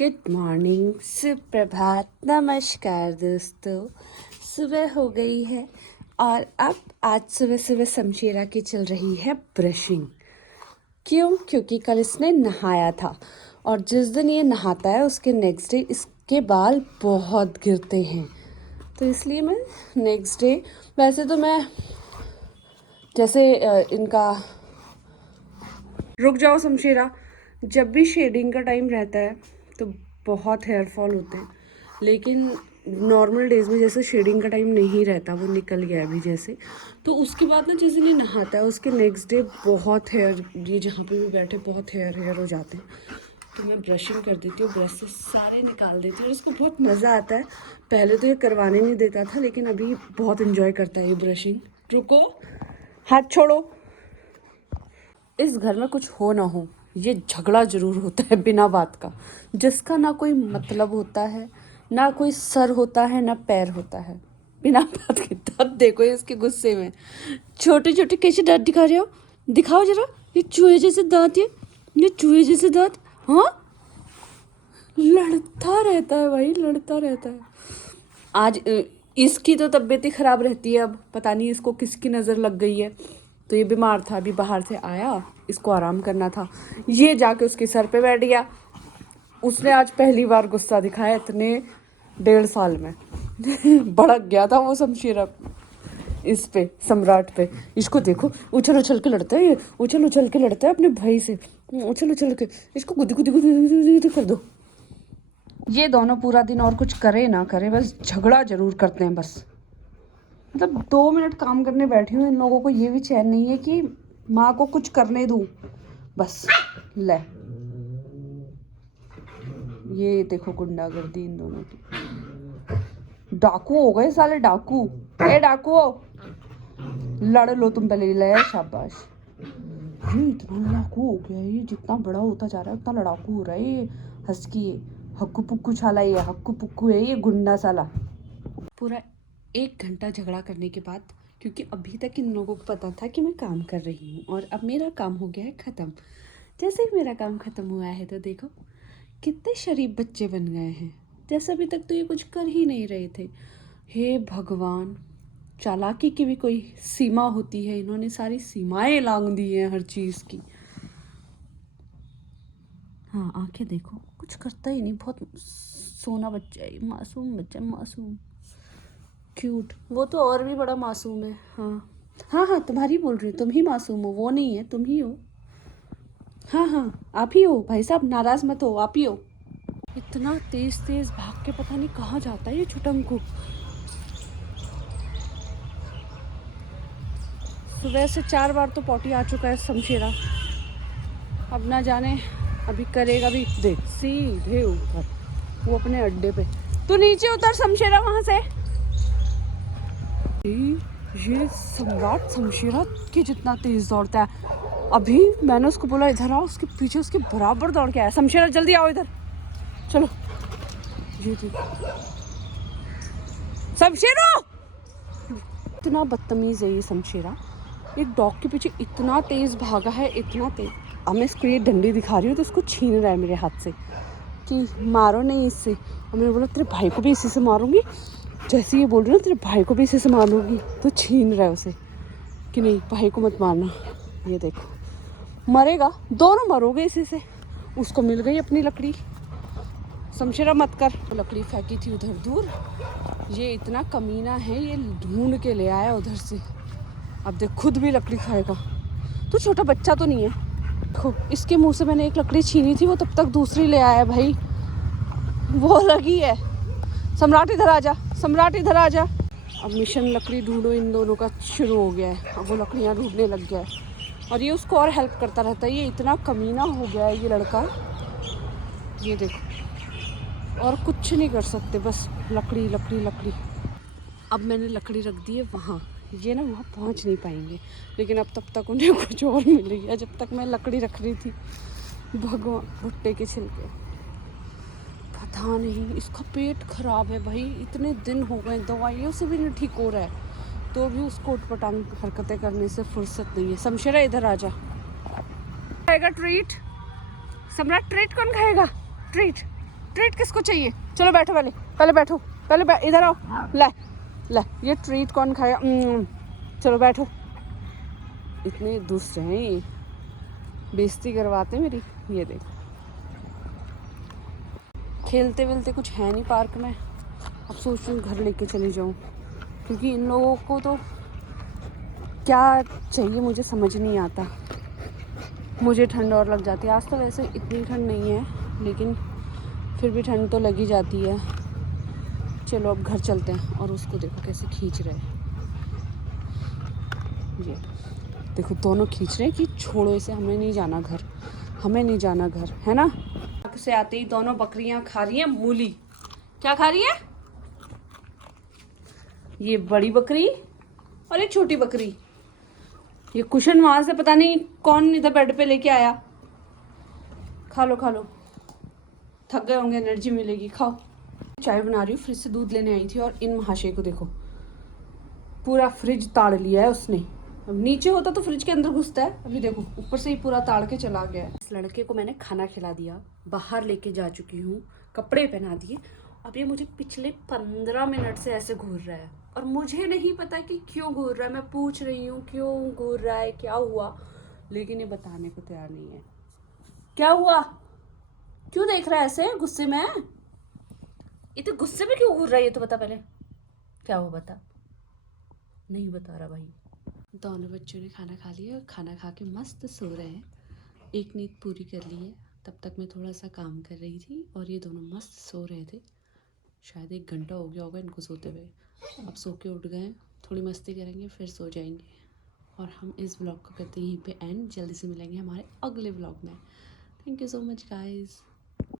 Good morning, सुप्रभात, नमस्कार दोस्तों। सुबह हो गई है और अब आज सुबह सुबह शमशेरा की चल रही है ब्रशिंग। क्यों? क्योंकि कल इसने नहाया था और जिस दिन ये नहाता है उसके नेक्स्ट डे इसके बाल बहुत गिरते हैं, तो इसलिए मैं नेक्स्ट डे, वैसे तो मैं जैसे इनका रुक जाओ शमशेरा, जब भी शेडिंग का टाइम रहता है तो बहुत हेयर फॉल होते हैं, लेकिन नॉर्मल डेज में जैसे शेडिंग का टाइम नहीं रहता, वो निकल गया अभी जैसे, तो उसके बाद ना जिस दिन ये नहाता है उसके नेक्स्ट डे बहुत हेयर, ये जहाँ पे भी बैठे बहुत हेयर हो जाते हैं, तो मैं ब्रशिंग कर देती हूँ, ब्रश से सारे निकाल देती हूँ और इसको बहुत मज़ा आता है। पहले तो ये करवाने नहीं देता था, लेकिन अभी बहुत इन्जॉय करता है ये ब्रशिंग। रुको, हाथ छोड़ो। इस घर में कुछ हो ना हो, ये झगड़ा जरूर होता है बिना बात का, जिसका ना कोई मतलब होता है, ना कोई सर होता है, ना पैर होता है, बिना बात के। तब देखो इसके गुस्से में छोटे छोटे कैसे दांत दिखा रहे हो, दिखाओ जरा, ये चूहे जैसे दांत, ये चूहे जैसे दांत। हाँ, लड़ता रहता है भाई, लड़ता रहता है। आज इसकी तो तबीयत ही खराब रहती है, अब पता नहीं इसको किसकी नज़र लग गई है, तो ये बीमार था, अभी बाहर से आया, इसको आराम करना था, ये जाके उसके सर पे बैठ गया। उसने आज पहली बार गुस्सा दिखाया इतने 1.5 साल में। भड़क गया था वो शमशेरा इस पे, सम्राट पे। इसको देखो, उछल उछल के लड़ता है, ये उछल उछल के लड़ता है अपने भाई से, उछल उछल के। इसको गुदी गुदी गुदी गुदी गुदी कर दो। ये दोनों पूरा दिन और कुछ करे ना करे, बस झगड़ा जरूर करते हैं बस। मतलब 2 मिनट काम करने बैठी हूँ, इन लोगों को ये भी चैन नहीं है कि माँ को कुछ करने दूँ। बस ले, ये देखो गुंडागर्दी इन दोनों की। डाकू हो गए साले, डाकू। ए डाकू, लड़ लो तुम पहले, ले शाबाश। ये इतना लड़ाकू हो गया, ये जितना बड़ा होता जा रहा है उतना लड़ाकू हो रहा है। ये हस्की है, हक्कू पुक्कू छाला, ये हक्कू पुक्कू है, ये गुंडा साला। पूरा 1 घंटा झगड़ा करने के बाद, क्योंकि अभी तक इन लोगों को पता था कि मैं काम कर रही हूँ और अब मेरा काम हो गया है ख़त्म। जैसे ही मेरा काम ख़त्म हुआ है तो देखो कितने शरीफ बच्चे बन गए हैं, जैसे अभी तक तो ये कुछ कर ही नहीं रहे थे। हे भगवान, चालाकी की भी कोई सीमा होती है, इन्होंने सारी सीमाएं लांघ दी हैं हर चीज़ की। हाँ, आंखें देखो, कुछ करता ही नहीं, बहुत सोना बच्चा है, मासूम बच्चा, मासूम, क्यूट। वो तो और भी बड़ा मासूम है। हाँ हाँ हाँ, तुम्हारी बोल रही हूँ, तुम ही मासूम हो, वो नहीं है, तुम ही हो। हाँ हाँ, आप ही हो भाई साहब, नाराज मत हो, आप ही हो। इतना तेज तेज भाग के पता नहीं कहाँ जाता है ये छुटंकू। सुबह से 4 बार तो पॉटी आ चुका है शमशेरा, अब ना जाने अभी करेगा भी। देख सीधे ऊपर वो अपने अड्डे पे, तू नीचे उतर शमशेरा वहां से। ये सम्राट शमशेरा के जितना तेज दौड़ता है। अभी मैंने उसको बोला इधर आओ, उसके पीछे उसके बराबर दौड़ के आया। शमशेरा जल्दी आओ इधर, चलो। ये देखो शमशेरा, इतना बदतमीज है ये शमशेरा, एक डॉग के पीछे इतना तेज भागा है, इतना तेज। अब मैं इसको ये डंडी दिखा रही हूँ तो इसको छीन रहा है मेरे हाथ से कि मारो नहीं इससे, और मैंने बोला तेरे भाई को भी इसी से मारूंगी। जैसे ये बोल रही हूँ तेरे भाई को भी इसी से मारूंगी, तो छीन रहा है उसे कि नहीं भाई को मत मारना। ये देखो, मरेगा, दोनों मरोगे इसी से। उसको मिल गई अपनी लकड़ी, शमशेरा मत कर। लकड़ी फेंकी थी उधर दूर, ये इतना कमीना है, ये ढूंढ के ले आया उधर से। अब देख खुद भी लकड़ी खाएगा। तो छोटा बच्चा तो नहीं है। देखो इसके मुंह से मैंने एक लकड़ी छीनी थी, वो तब तक दूसरी ले आया भाई, वो लगी है। सम्राट इधर आ जा, सम्राट इधर आ जा। अब मिशन लकड़ी ढूंढो इन दोनों का शुरू हो गया है, अब वो लकड़ियाँ ढूंढने लग गया है और ये उसको और हेल्प करता रहता है। ये इतना कमीना हो गया है ये लड़का, ये देखो, और कुछ नहीं कर सकते, बस लकड़ी लकड़ी लकड़ी। अब मैंने लकड़ी रख दी है वहाँ, ये ना वहाँ पहुँच नहीं पाएंगे, लेकिन अब तब तक उन्हें कुछ और मिल गया जब तक मैं लकड़ी रख रही थी। भगवान, भुट्टे के छिलके, पता नहीं इसका पेट खराब है भाई, इतने दिन हो गए, दवाइयों से भी नहीं ठीक हो रहा है, तो भी उसको उटपटांग हरकतें करने से फुर्सत नहीं है। शमशेरा इधर आ जा। खाएगा ट्रीट, सम्राट ट्रीट कौन खाएगा? ट्रीट ट्रीट किसको चाहिए? चलो बैठो, पहले बैठो, इधर आओ। ले ये ट्रीट कौन खाया? चलो बैठो। इतने दुष्ट हैं ये, बेइज्जती करवाते मेरी। ये देख, खेलते वेलते कुछ है नहीं पार्क में। अब सोच रही हूँ घर लेके चली जाऊँ, क्योंकि इन लोगों को तो क्या चाहिए मुझे समझ नहीं आता। मुझे ठंड और लग जाती है। आज तो वैसे इतनी ठंड नहीं है, लेकिन फिर भी ठंड तो लगी जाती है। चलो अब घर चलते हैं। और उसको देखो कैसे खींच रहे हैं, ये देखो दोनों खींच रहे हैं कि छोड़ो इसे, हमें नहीं जाना घर, हमें नहीं जाना घर, है ना। से आते ही दोनों बकरियां खा रही हैं मूली। क्या खा रही है? ये बड़ी बकरी और ये छोटी बकरी। ये कुशन वहां से पता नहीं कौन इधर बेड पे लेके आया। खा लो खा लो, थक गए होंगे, एनर्जी मिलेगी, खाओ। चाय बना रही हूँ, फ्रिज से दूध लेने आई थी और इन महाशय को देखो, पूरा फ्रिज ताड़ लिया है उसने। अब नीचे होता तो फ्रिज के अंदर घुसता है, अभी देखो ऊपर से ही पूरा ताड़ के चला गया है। इस लड़के को मैंने खाना खिला दिया, बाहर लेके जा चुकी हूँ, कपड़े पहना दिए। अब ये मुझे पिछले 15 मिनट से ऐसे घूर रहा है और मुझे नहीं पता कि क्यों घूर रहा है। मैं पूछ रही हूँ क्यों घूर रहा है, क्या हुआ, लेकिन ये बताने को तैयार नहीं है। क्या हुआ? क्यों देख रहा है ऐसे गुस्से में? इतने गुस्से में क्यों घूर रहा है ये तो बता पहले। क्या हुआ बता। नहीं बता रहा भाई। दोनों बच्चों ने खाना खा लिया और खाना खा के मस्त सो रहे हैं। एक नींद पूरी कर ली है, तब तक मैं थोड़ा सा काम कर रही थी और ये दोनों मस्त सो रहे थे। शायद 1 घंटा हो गया होगा इनको सोते हुए। अब सो के उठ गए, थोड़ी मस्ती करेंगे फिर सो जाएंगे। और हम इस ब्लॉग को करते हैं यहीं पे एंड। जल्दी से मिलेंगे हमारे अगले ब्लॉग में। Thank you so much guys.